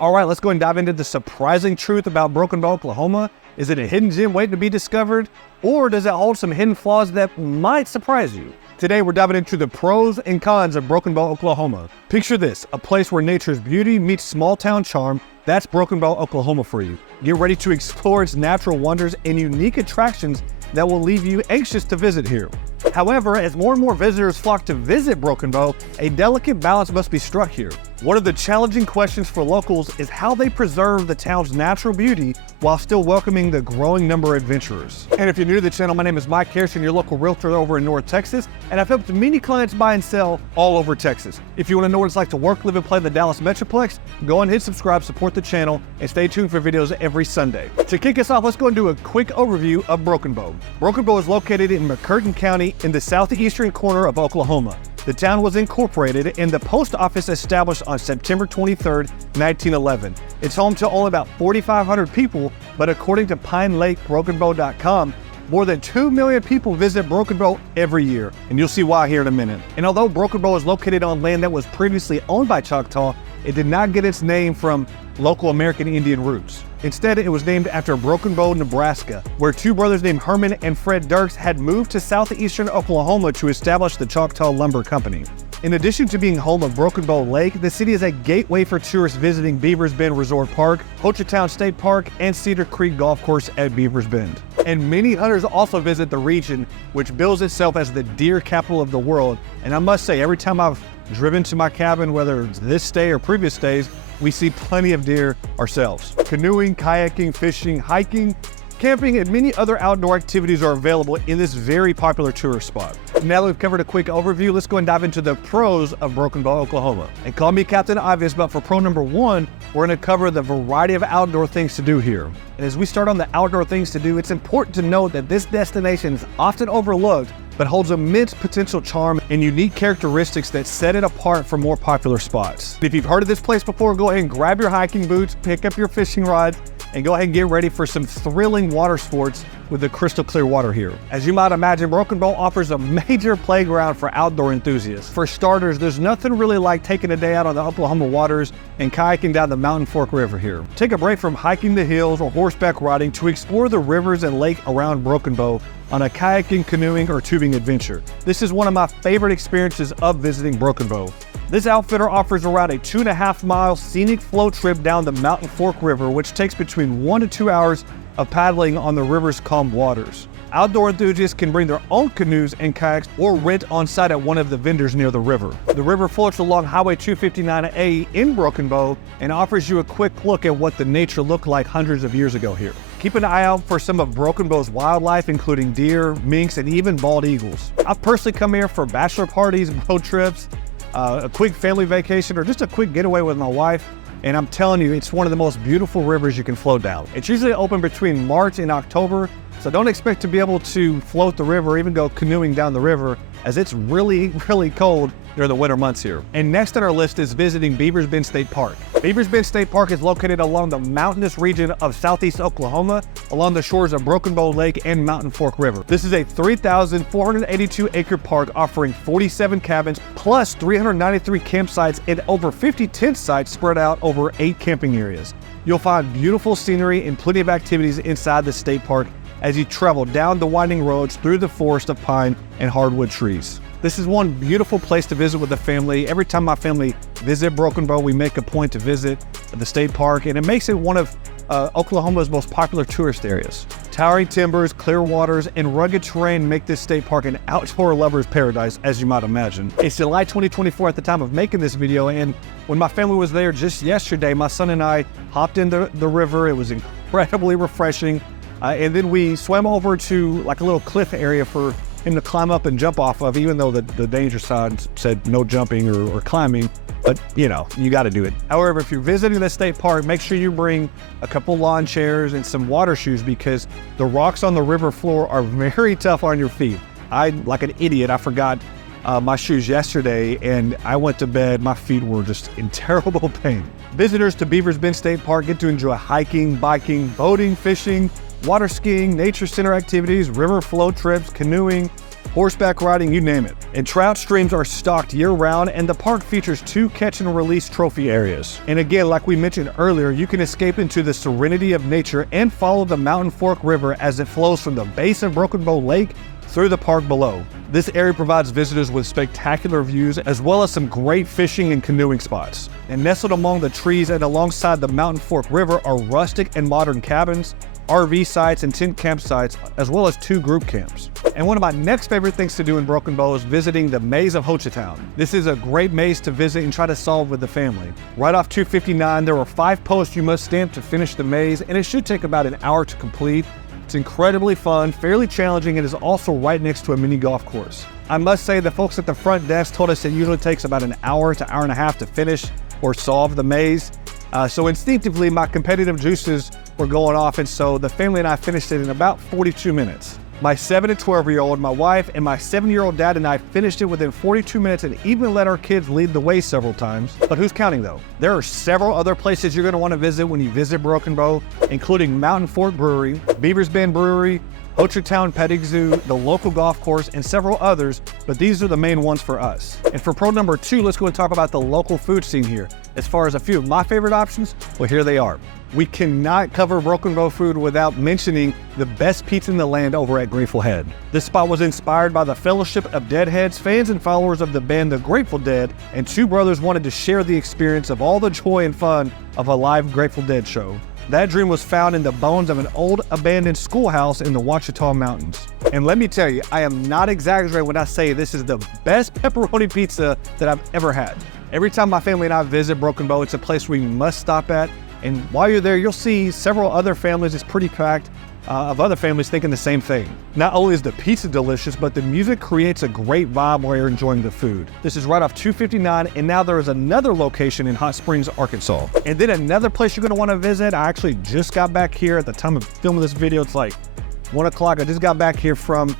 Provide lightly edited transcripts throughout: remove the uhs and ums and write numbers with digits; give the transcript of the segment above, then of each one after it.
All right, let's go and dive into the surprising truth about Broken Bow, Oklahoma. Is it a hidden gem waiting to be discovered? Or does it hold some hidden flaws that might surprise you? Today, we're diving into the pros and cons of Broken Bow, Oklahoma. Picture this, a place where nature's beauty meets small town charm. That's Broken Bow, Oklahoma for you. Get ready to explore its natural wonders and unique attractions that will leave you anxious to visit here. However, as more and more visitors flock to visit Broken Bow, a delicate balance must be struck here. One of the challenging questions for locals is how they preserve the town's natural beauty while still welcoming the growing number of adventurers. And if you're new to the channel, my name is Mike Harrison, your local realtor over in North Texas, and I've helped many clients buy and sell all over Texas. If you want to know what it's like to work, live, and play in the Dallas Metroplex, go and hit subscribe, support the channel, and stay tuned for videos every Sunday. To kick us off, let's go and do a quick overview of Broken Bow. Broken Bow is located in McCurtain County in the southeastern corner of Oklahoma. The town was incorporated and the post office established on September 23rd, 1911. It's home to only about 4,500 people, but according to PineLakeBrokenBow.com, more than 2 million people visit Broken Bow every year, and you'll see why here in a minute. And although Broken Bow is located on land that was previously owned by Choctaw, it did not get its name from local American Indian roots. Instead, it was named after Broken Bow, Nebraska, where two brothers named Herman and Fred Dirks had moved to southeastern Oklahoma to establish the Choctaw Lumber Company. In addition to being home of Broken Bow Lake, the city is a gateway for tourists visiting Beavers Bend Resort Park, Hochatown State Park, and Cedar Creek Golf Course at Beavers Bend. And many hunters also visit the region, which bills itself as the deer capital of the world. And I must say, every time I've driven to my cabin, whether it's this stay or previous stays, we see plenty of deer ourselves. Canoeing, kayaking, fishing, hiking, camping, and many other outdoor activities are available in this very popular tourist spot. Now that we've covered a quick overview, let's go and dive into the pros of Broken Bow, Oklahoma. And call me Captain Obvious, but for pro number one, we're gonna cover the variety of outdoor things to do here. And as we start on the outdoor things to do, it's important to note that this destination is often overlooked, but holds immense potential charm and unique characteristics that set it apart from more popular spots. If you've heard of this place before, go ahead and grab your hiking boots, pick up your fishing rod, and go ahead and get ready for some thrilling water sports with the crystal clear water here. As you might imagine, Broken Bow offers a major playground for outdoor enthusiasts. For starters, there's nothing really like taking a day out on the Oklahoma waters and kayaking down the Mountain Fork River here. Take a break from hiking the hills or horseback riding to explore the rivers and lake around Broken Bow on a kayaking, canoeing, or tubing adventure. This is one of my favorite experiences of visiting Broken Bow. This outfitter offers around a 2.5-mile scenic flow trip down the Mountain Fork River, which takes between 1 to 2 hours of paddling on the river's calm waters. Outdoor enthusiasts can bring their own canoes and kayaks or rent on site at one of the vendors near the river. The river floats along Highway 259A in Broken Bow and offers you a quick look at what the nature looked like hundreds of years ago here. Keep an eye out for some of Broken Bow's wildlife, including deer, minks, and even bald eagles. I've personally come here for bachelor parties, road trips, a quick family vacation, or just a quick getaway with my wife. And I'm telling you, it's one of the most beautiful rivers you can float down. It's usually open between March and October, so don't expect to be able to float the river or even go canoeing down the river, as it's really, really cold during the winter months here. And next on our list is visiting Beavers Bend State Park. Beavers Bend State Park is located along the mountainous region of southeast Oklahoma, along the shores of Broken Bow Lake and Mountain Fork River. This is a 3,482 acre park offering 47 cabins plus 393 campsites and over 50 tent sites spread out over 8 camping areas. You'll find beautiful scenery and plenty of activities inside the state park as you travel down the winding roads through the forest of pine and hardwood trees. This is one beautiful place to visit with the family. Every time my family visit Broken Bow, we make a point to visit the state park, and it makes it one of Oklahoma's most popular tourist areas. Towering timbers, clear waters, and rugged terrain make this state park an outdoor lover's paradise, as you might imagine. It's July 2024 at the time of making this video, and when my family was there just yesterday, my son and I hopped into the river. It was incredibly refreshing. And then we swam over to like a little cliff area for him to climb up and jump off of, even though the danger sign said no jumping or climbing. But you know, you got to do it. However, if you're visiting the state park, make sure you bring a couple lawn chairs and some water shoes, because the rocks on the river floor are very tough on your feet. Like an idiot, I forgot my shoes yesterday, and I went to bed, my feet were just in terrible pain. Visitors to Beavers Bend State Park get to enjoy hiking, biking, boating, fishing, water skiing, nature center activities, river float trips, canoeing, horseback riding, you name it. And trout streams are stocked year-round, and the park features 2 catch-and-release trophy areas. And again, like we mentioned earlier, you can escape into the serenity of nature and follow the Mountain Fork River as it flows from the base of Broken Bow Lake through the park below. This area provides visitors with spectacular views as well as some great fishing and canoeing spots. And nestled among the trees and alongside the Mountain Fork River are rustic and modern cabins, RV sites, and tent campsites, as well as 2 group camps. And one of my next favorite things to do in Broken Bow is visiting the Maze of Hochatown. This is a great maze to visit and try to solve with the family. Right off 259, there are 5 posts you must stamp to finish the maze, and it should take about an hour to complete. It's incredibly fun, fairly challenging, and is also right next to a mini golf course. I must say the folks at the front desk told us it usually takes about an hour to hour and a half to finish or solve the maze. So instinctively, my competitive juices were going off, and so the family and I finished it in about 42 minutes. My 7 and 12-year-old, my wife, and my 7-year-old dad and I finished it within 42 minutes and even let our kids lead the way several times. But who's counting though? There are several other places you're going to want to visit when you visit Broken Bow, including Mountain Fork Brewery, Beavers Bend Brewery, Hochatown Petting Zoo, the local golf course, and several others, but these are the main ones for us. And for pro number 2, let's go and talk about the local food scene here. As far as a few of my favorite options, well, here they are. We cannot cover Broken Bow food without mentioning the best pizza in the land over at Grateful Head. This spot was inspired by the Fellowship of Deadheads, fans and followers of the band The Grateful Dead, and 2 brothers wanted to share the experience of all the joy and fun of a live Grateful Dead show. That dream was found in the bones of an old abandoned schoolhouse in the Ouachita Mountains. And let me tell you, I am not exaggerating when I say this is the best pepperoni pizza that I've ever had. Every time my family and I visit Broken Bow, it's a place we must stop at. And while you're there, you'll see several other families. It's pretty packed of other families thinking the same thing. Not only is the pizza delicious, but the music creates a great vibe while you're enjoying the food. This is right off 259, and now there is another location in Hot Springs, Arkansas. And then another place you're gonna wanna visit, I actually just got back here at the time of filming this video. It's like 1 o'clock. I just got back here from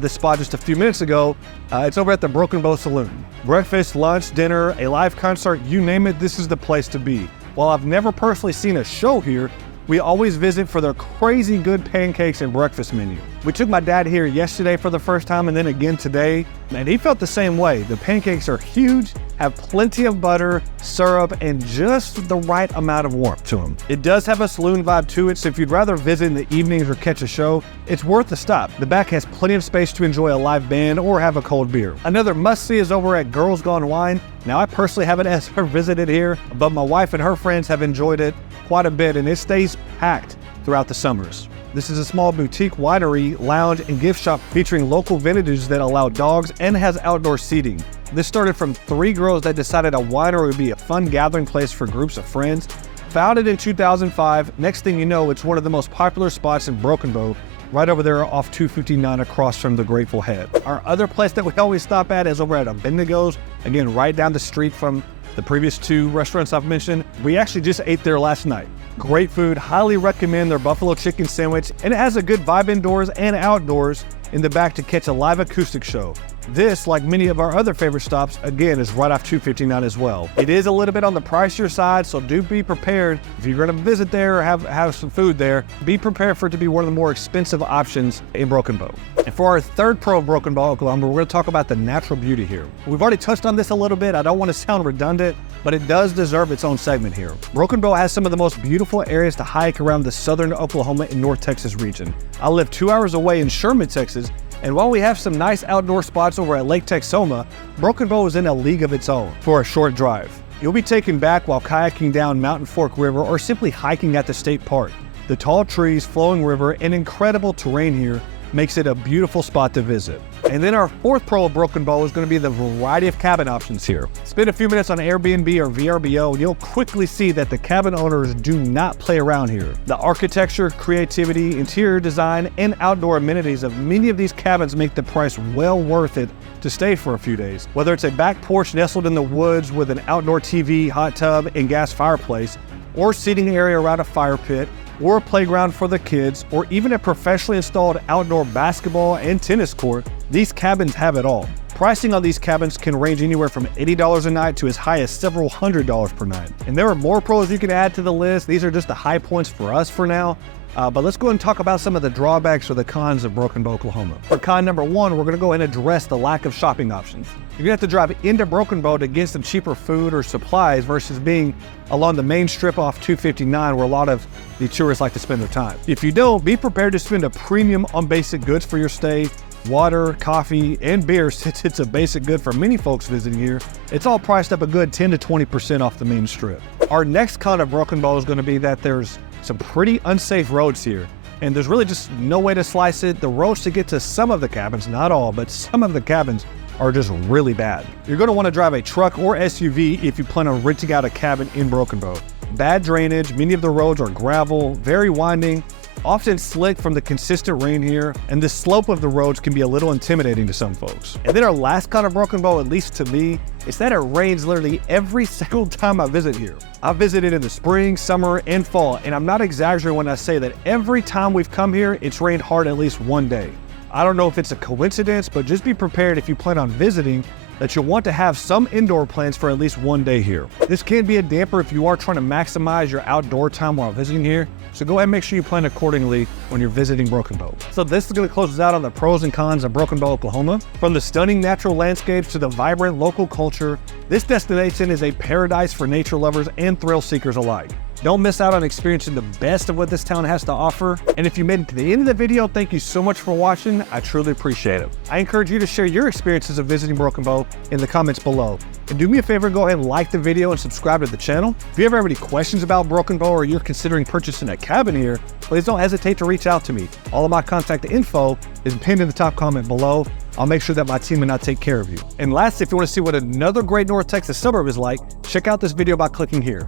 this spot just a few minutes ago. It's over at the Broken Bow Saloon. Breakfast, lunch, dinner, a live concert, you name it, this is the place to be. While I've never personally seen a show here, we always visit for their crazy good pancakes and breakfast menu. We took my dad here yesterday for the first time and then again today, and he felt the same way. The pancakes are huge, have plenty of butter, syrup, and just the right amount of warmth to them. It does have a saloon vibe to it, so if you'd rather visit in the evenings or catch a show, it's worth a stop. The back has plenty of space to enjoy a live band or have a cold beer. Another must-see is over at Girls Gone Wine. Now, I personally haven't ever visited here, but my wife and her friends have enjoyed it quite a bit, and it stays packed throughout the summers. This is a small boutique winery, lounge, and gift shop featuring local vintages that allow dogs and has outdoor seating. This started from 3 girls that decided a winery would be a fun gathering place for groups of friends. Founded in 2005, next thing you know, it's one of the most popular spots in Broken Bow, right over there off 259 across from the Grateful Head. Our other place that we always stop at is over at Abedo's, again, right down the street from the previous 2 restaurants I've mentioned. We actually just ate there last night. Great food, highly recommend their buffalo chicken sandwich, and it has a good vibe indoors and outdoors in the back to catch a live acoustic show. This, like many of our other favorite stops, again, is right off 259 as well. It is a little bit on the pricier side, so do be prepared. If you're gonna visit there or have some food there, be prepared for it to be one of the more expensive options in Broken Bow. And for our third pro of Broken Bow, Oklahoma, we're gonna talk about the natural beauty here. We've already touched on this a little bit. I don't wanna sound redundant, but it does deserve its own segment here. Broken Bow has some of the most beautiful areas to hike around the southern Oklahoma and North Texas region. I live 2 hours away in Sherman, Texas, and while we have some nice outdoor spots over at Lake Texoma, Broken Bow is in a league of its own for a short drive. You'll be taken back while kayaking down Mountain Fork River or simply hiking at the state park. The tall trees, flowing river, and incredible terrain here makes it a beautiful spot to visit. And then our fourth pro of Broken Bow is going to be the variety of cabin options here. Spend a few minutes on Airbnb or VRBO and you'll quickly see that the cabin owners do not play around here. The architecture, creativity, interior design, and outdoor amenities of many of these cabins make the price well worth it to stay for a few days. Whether it's a back porch nestled in the woods with an outdoor TV, hot tub, and gas fireplace, or seating area around a fire pit, or a playground for the kids, or even a professionally installed outdoor basketball and tennis court, these cabins have it all. Pricing on these cabins can range anywhere from $80 a night to as high as several $100s per night. And there are more pros you can add to the list. These are just the high points for us for now. But let's go ahead and talk about some of the drawbacks or the cons of Broken Bow, Oklahoma. For con number one, we're gonna go ahead and address the lack of shopping options. You're gonna have to drive into Broken Bow to get some cheaper food or supplies versus being along the main strip off 259 where a lot of the tourists like to spend their time. If you don't, be prepared to spend a premium on basic goods for your stay. Water, coffee, and beer, since it's a basic good for many folks visiting here. It's all priced up a good 10 to 20% off the main strip. Our next con of Broken Bow is gonna be that there's some pretty unsafe roads here, and there's really just no way to slice it. The roads to get to some of the cabins, not all, but some of the cabins are just really bad. You're gonna wanna drive a truck or SUV if you plan on renting out a cabin in Broken Bow. Bad drainage, many of the roads are gravel, very winding, often slick from the consistent rain here, and the slope of the roads can be a little intimidating to some folks. And then our last con of Broken Bow, at least to me, is that it rains literally every single time I visit here. I've visited in the spring, summer, and fall, and I'm not exaggerating when I say that every time we've come here, it's rained hard at least one day. I don't know if it's a coincidence, but just be prepared if you plan on visiting that you'll want to have some indoor plans for at least one day here. This can be a damper if you are trying to maximize your outdoor time while visiting here, so go ahead and make sure you plan accordingly when you're visiting Broken Bow. So this is going to close us out on the pros and cons of Broken Bow, Oklahoma. From the stunning natural landscapes to the vibrant local culture, this destination is a paradise for nature lovers and thrill seekers alike. Don't miss out on experiencing the best of what this town has to offer. And if you made it to the end of the video, thank you so much for watching. I truly appreciate it. I encourage you to share your experiences of visiting Broken Bow in the comments below. And do me a favor, go ahead and like the video and subscribe to the channel. If you ever have any questions about Broken Bow or you're considering purchasing a cabin here, please don't hesitate to reach out to me. All of my contact info is pinned in the top comment below. I'll make sure that my team and I take care of you. And lastly, if you want to see what another great North Texas suburb is like, check out this video by clicking here.